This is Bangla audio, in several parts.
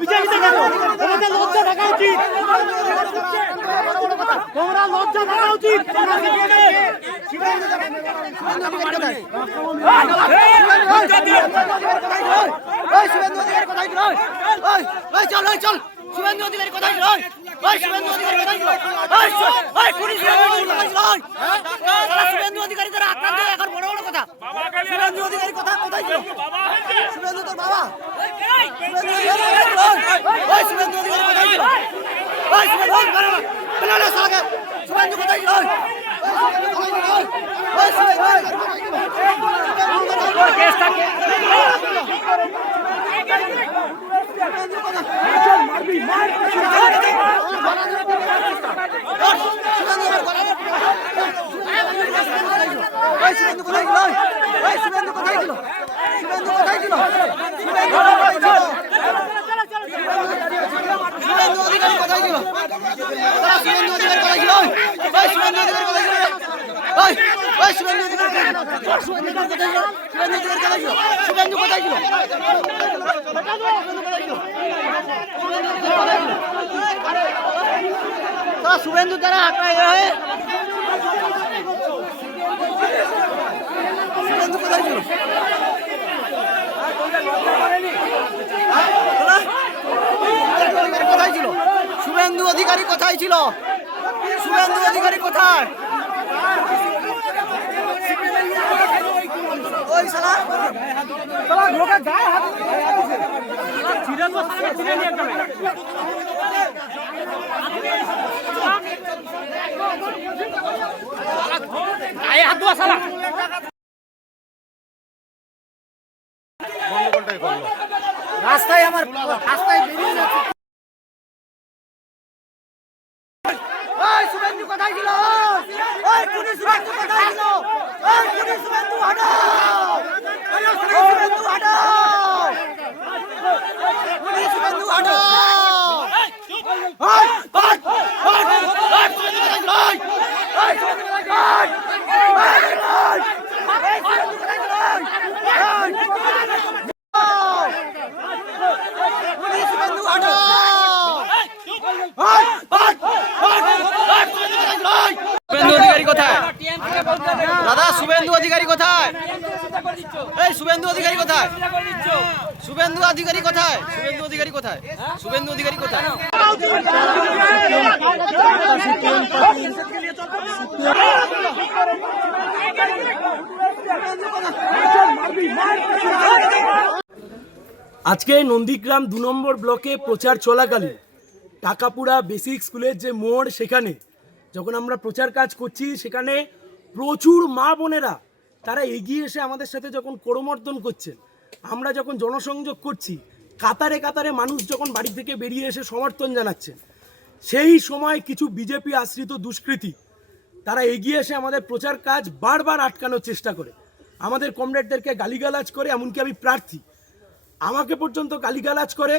বিজেপিতে গেল আমাদের লজ্জা রাখা উচিত। তোমরা লজ্জা থাকা উচিত চল চল শুভেন্দু অধিকারী কোথায় ওই শুভেন্দু অধিকারী কোথায় পুলিশ শুভেন্দু অধিকারী তারা আক্রান্ত হয়ে এখন বড় বড় কথা শুভেন্দু অধিকারী কথা কোথায় ছিল শুভেন্দু তোর বাবা শুভেন্দু অধিকারী কোথায় ছিল শুভেন্দু পেলালে সাগে শুভেন্দু কোথায় ছিল ওই শুভেন্দু ওই শুভেন্দু কোথায় ছিল ওই শুভেন্দু কোথায় ছিল শুভেন্দু কোথায় ছিল শুভেন্দু কোথায় ছিল শুভেন্দু অধিকারী কোথায় ছিল তারা শুভেন্দু অধিকারী কোথায় ছিল ওই শুভেন্দু অধিকারী কোথায় ছিল ওই শুভেন্দু শুভেন্দু কোথায় শুভেন্দু কোথায় ছিল শুভেন্দু কোথায় ছিল তারা শুভেন্দু দ্বারা আক্রান্ত হয়ে শুভেন্দু কোথায় ছিল শুভেন্দু অধিকারী কোথায় ছিল? শুভেন্দু অধিকারী কোথায়? ওই শালা রাস্তায় আমার রাস্তায় বেরিয়ে যাচ্ছে। শুভেন্দু, কোথায় ছিল? ওই পুলিশ কোথায় ছিল? ওই পুলিশ শুভেন্দু হটাও দাদা শুভেন্দু অধিকারী কোথায়? এই শুভেন্দু অধিকারী কোথায়? শুভেন্দু অধিকারী কোথায়? শুভেন্দু অধিকারী কোথায়? শুভেন্দু অধিকারী কোথায়? আজকে নন্দীগ্রাম দু নম্বর ব্লকে প্রচার চলাকালীন টাকাপুরা বেসিক স্কুলের যে মোড় সেখানে যখন আমরা প্রচার কাজ করছি, সেখানে প্রচুর মা বোনেরা, তারা এগিয়ে এসে আমাদের সাথে যখন করমর্দন করছেন আমরা যখন জনসংযোগ করছি, কাতারে কাতারে মানুষ যখন বাড়ি থেকে বেরিয়ে এসে সমর্থন জানাচ্ছেন সেই সময় কিছু বিজেপি আশ্রিত দুষ্কৃতী, তারা এগিয়ে এসে আমাদের প্রচার কাজ বারবার আটকানোর চেষ্টা করে। আমাদের কমরেডদেরকে গালিগালাজ করে, এমনকি আমি প্রার্থী। আমাকে পর্যন্ত গালিগালাজ করে,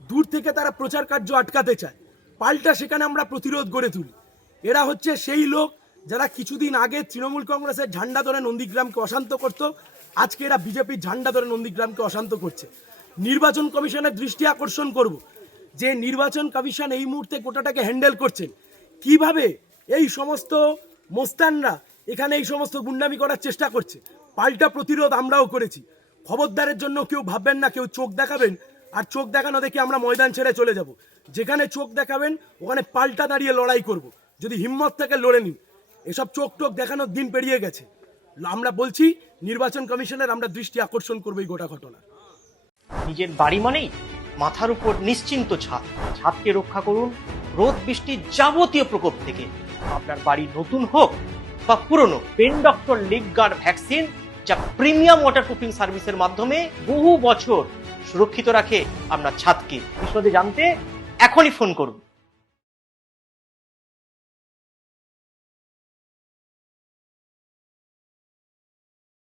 দূর থেকে তারা প্রচার কার্য আটকাতে চায়। পাল্টা সেখানে আমরা প্রতিরোধ গড়ে তুলি। এরা হচ্ছে সেই লোক যারা কিছুদিন আগে তৃণমূল কংগ্রেসের ঝান্ডা ধরে নন্দীগ্রামকে অশান্ত করত আজকে এরা বিজেপির ঝান্ডা ধরে নন্দীগ্রামকে অশান্ত করছে। নির্বাচন কমিশনের দৃষ্টি আকর্ষণ করব। যে নির্বাচন কমিশন এই মুহূর্তে গোটাটাকে হ্যান্ডেল করছেন, কীভাবে এই সমস্ত মোস্তানরা এখানে এই সমস্ত গুন্ডামি করার চেষ্টা করছে? পাল্টা প্রতিরোধ আমরাও করেছি। খবরদারের জন্য কেউ ভাববেন না, কেউ চোখ দেখাবেন, আর চোখ দেখানো দেখে আমরা ময়দান ছেড়ে চলে যাব। যেখানে চোখ দেখাবেন, ওখানে পাল্টা দাঁড়িয়ে লড়াই করব। যদি হিম্মত থেকে লড়ে নিন। এসব চোখ টোক দেখানোর দিন পেরিয়ে গেছে। আমরা বলছি, নির্বাচন কমিশনের আমরা দৃষ্টি আকর্ষণ করব এই গোটা ঘটনা। নিজের বাড়ি মানেই মাথার উপর নিশ্চিন্ত ছাদ। ছাদকে রক্ষা করুন, রোদ বৃষ্টির যাবতীয় প্রকোপ থেকে। আপনার বাড়ি নতুন হোক বা পুরনো, pen doctor leak guard vaccine, যা প্রিমিয়াম ওয়াটারপ্রুফিং সার্ভিসের মাধ্যমে বহু বছর সুরক্ষিত রাখে আপনার ছাদকে। বিশদে জানতে এখনই ফোন করুন।